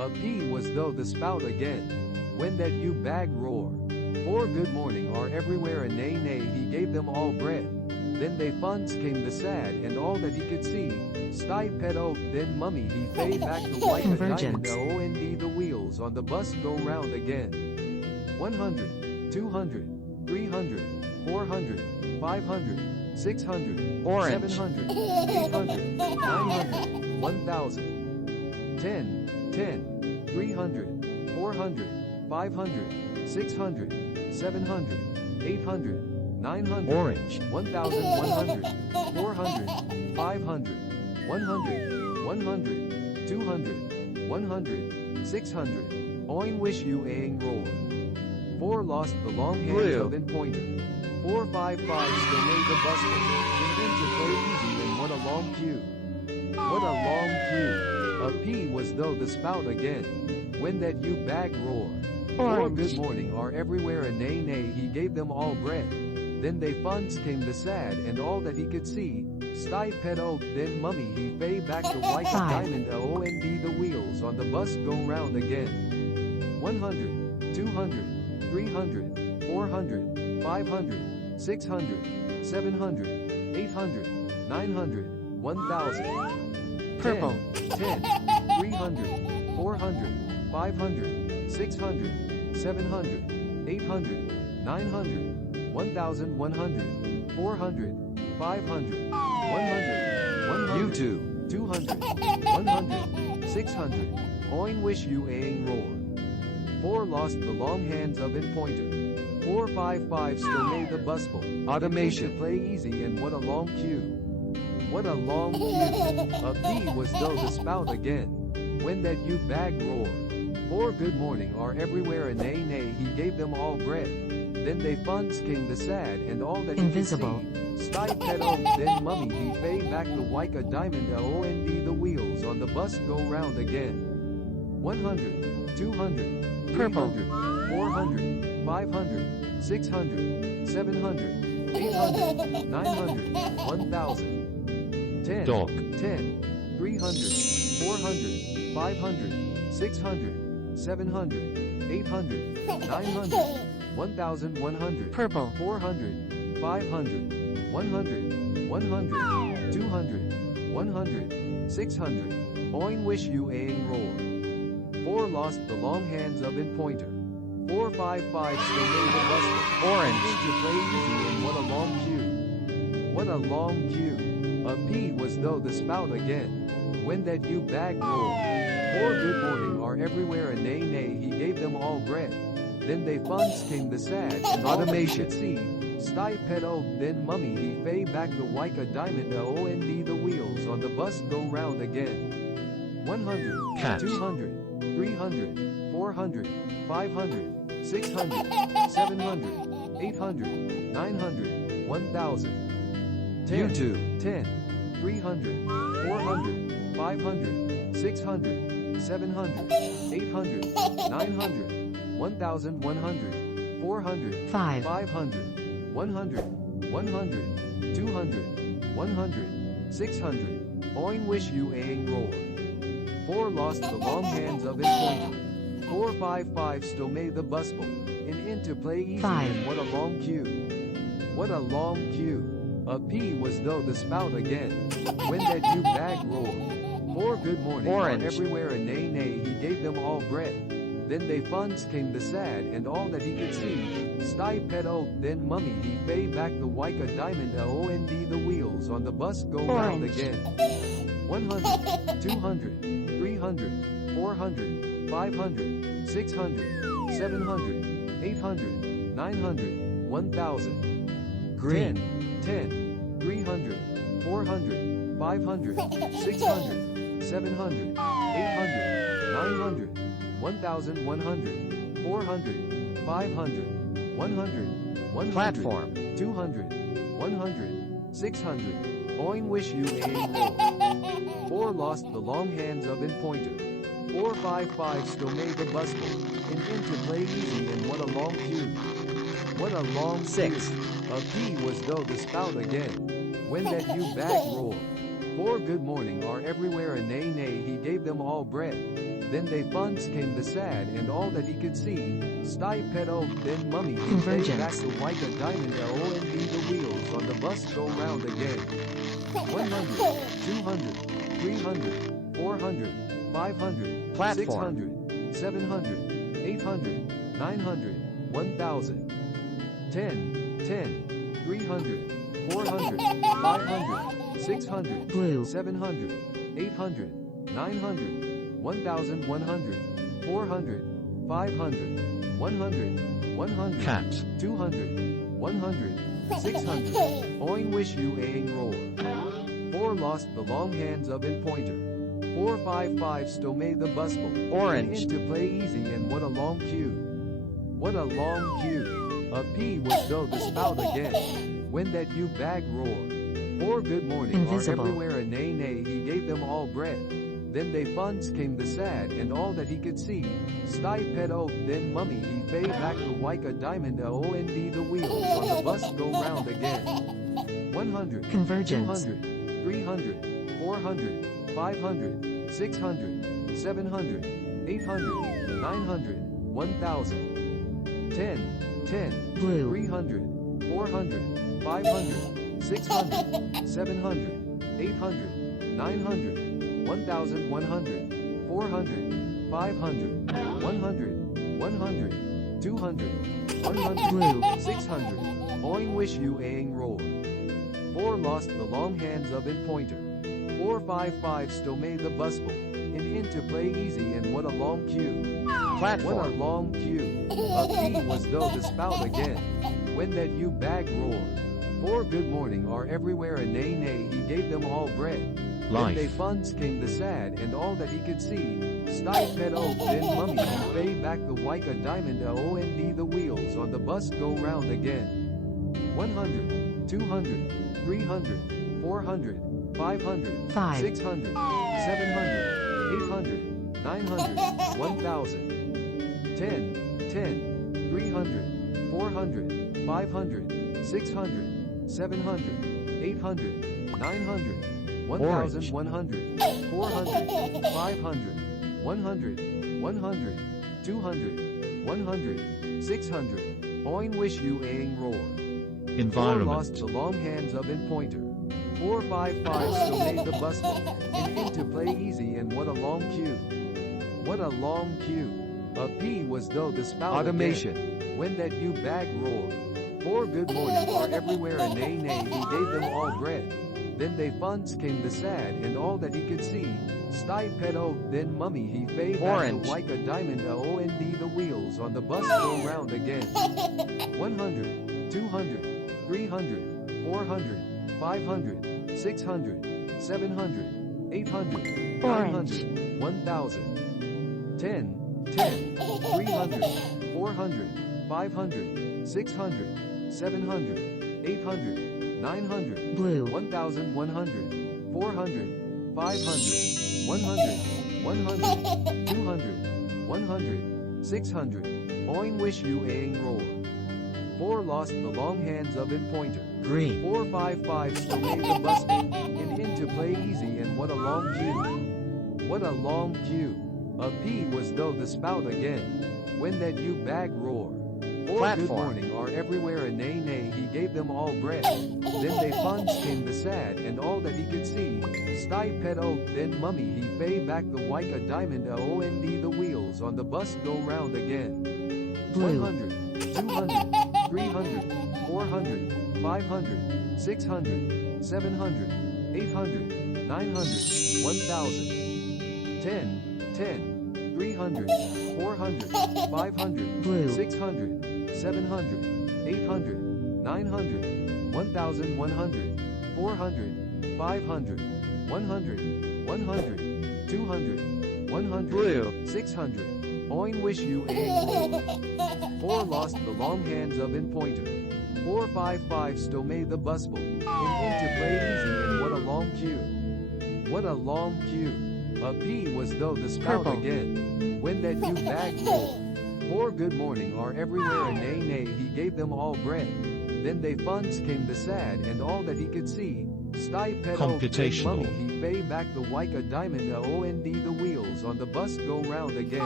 A P was though the spout again. When that you bag roar. 4 good morning are everywhere and nay nay he gave them all bread. Then they funds came the sad and all that he could see. Sty pet oak then mummy he fade back the white a diamond OND the wheels on the bus go round again. 100, 200, 300, 400, 500, 600, Orange. 700, 800, 900, 1000. 10, 10, 300, 400, 500, 600, 700, 800, 900, Orange. 1100, 400, 500, 100, 100, 200, 100, 600. Oin wish you aing roar. 4 lost the long hands Blue. of in pointer. 4 5 5 still made the bustle. Begin to play easy and what a long queue. What a long queue. A P was though the spout again. When that you bag roar. 4 good morning are everywhere and nay nay he gave them all bread. Then they funds came the sad and all that he could see. Sty pet oak then mummy he fay back the white diamond OND the wheels on the bus go round again. 100, 200, 300, 400, 500, 600, 700, 800, 900, 1000. Purple. 10, 300, 400, 500, 600, 700, 800, 900, 1100, 400, 500, 100, You too. 200, 100, 600. Oin wish you aing roar. 4 lost the long hands of in pointer. 4 5 5 still made the busble. Automation. Play easy and what a long queue. What a long queue. A P was though the spout again. When that you bag roar. 4 good morning are everywhere and nay nay he gave them all bread. Then they funds came the sad and all that Invisible. he could see. Sty pet oak then mummy he fay back the white a diamond OND the wheels on the bus go round again. 100, 200, Purple. 300, 400, 500, 600, 700, 800, 900, 1000. 10, Dog. 10, 300, 400, 500, 600, 700, 800, 900, 1100, Purple. 400, 500, 100, 100, 200, 100, 600. Oin wish you aing roar. 4 lost the long hands of in pointer. 4 5 5 still made the bustle. Orange. To play easy and what a long queue. What a long queue. A P was though the spout again. When that you bag roar. 4 good morning are everywhere and nay nay he gave them all bread. Then they funds came the sad and Automation. See. Sty pet oak then mummy he fay back the white a diamond OND the wheels on the bus go round again. 100, Catch. 200, 300, 400, 500, 600, 700, 800, 900, 1000. 10, You too. 10, 300, 400, 500, 600, 700, 800, 900, 1100, 400, 5. 500, 100, 100, 200, 100, 600. Oin wish you aing roar. 4 lost the long hands of in pointer. 4 5 5 still made the busble. In to play easy 5. and what a long queue. What a long queue. A P was though the spout again. When that you bag roar. 4 good morning Orange. everywhere and nay nay he gave them all bread. Then they funds came the sad and all that he could see. Sty pet oak then mummy he fay back the white a diamond OND the wheels on the bus go round Orange. again. 100, 200, 300, 400, 500, 600, 700, 800, 900, 1000. Green. 10, 300, 400, 500, 600, 700, 800, 900, 1100, 400, 500, 100, 100, Platform. 200, 100, 600. Oin wish you aing roar. 4 lost the long hands of in pointer. 4 5 5 still made the bustle. In to play easy and what a long queue. What a long 6. queue. A P was though the spout again. When that you bag roar. 4 good morning are everywhere and nay nay he gave them all bread. Then they funds came the sad and all that he could see. Sty pedo, then mummy he fade back to like a diamond and the wheels on the bus go round again. 100, 200, 300, 400, 500, Platform. 600, 700, 800, 900, 1000. 10, 10, 300, 400, 500, 600, Blue. 700, 800, 900, 1100, 400, 500, 100, 100, Cat. 200, 100, 600. Oin wish you aing roar. 4 lost the long hands of in pointer. 455 stome the busble. Orange. And into play easy and what a long queue. What a long queue. A P was though the spout again. When that you bag roar. 4 good morning Invisible. are everywhere a nay nay he gave them all bread. Then they funds came the sad and all that he could see. Sty pedo, then mummy he fade back the like a diamond and the wheels on the bus go round again. 100, Convergence. 200, 300, 400, 500, 600, 700, 800, 900, 1000. 10, 10, Blue. 300, 400, 500, 600, 700, 800, 900, 1100, 400, 500, 100, 100, 200, 100, Blue. 600. Oin wish you aing roar. 4 lost the long hands of in pointer. 455 stome the busble. And into play easy and what a long queue. What a Platform. long queue. A P was though the spout again. When that you bag roar. 4 good morning are everywhere a nay nay he gave them all bread. Then they Life. funds came the sad and all that he could see. Sty pedo, then mummy he fade back the like a diamond and the wheels on the bus go round again. 100, 200, 300, 400, 500, 5. 600, 700, 800, 900, 1000. 10, 10, 300, 400, 500, 600, 700, 800, 900, 1100, 400, 500, 100, 100, 200, 100, 600. Oin wish you aing roar. 4 lost the Environment. long hands of in pointer. 455 still made the bustle. And into play easy and what a long queue. What a long queue. A P was though the spout Automation. again. When that you bag roar. 4 good morning are everywhere a nay nay he gave them all bread. Then they funds came the sad and all that he could see. Sty pedo, then mummy he fade back Orange. like a diamond and the wheels on the bus go round again. 100, 200, 300, 400, 500, 600, 700, 800, Orange. 900, 1000. 10, 10, 300, 400, 500, 600, 700, 800, 900, Blue. 1100, 400, 500, 100, 100, 200, 100, 600. Oin wish you aing roar. 4 lost the long hands of in pointer. Green. 455 still made the bustle. And into play easy and what a long queue. What a long queue. A P was though the spout again. When that you bag roar. 4 good Platform. morning are everywhere a nay nay he gave them all bread. Then they funds came the sad and all that he could see. Sty pedo, then mummy he fade back the like a diamond and the wheels on the bus go round again. Blue. 100, 200, 300, 400, 500, 600, 700, 800, 900, 1000. 10, 10, 300, 400, 500, Blue. 600, 700, 800, 900, 1100, 400, 500, 100, 100, 200, 100, Blue. 600. Oin wish you aing. 4 lost the long hands of in pointer. 455 still made the busble. And into play easy and what a long queue. What a long queue. A P was though the spout Purple. again. When that you bag roar. 4 good morning are everywhere a nay nay he gave them all bread. Then they funds came the sad and all that he could see. Sty pedal Computational. mummy he pay back the wike a diamond a ond the wheels on the bus go round again.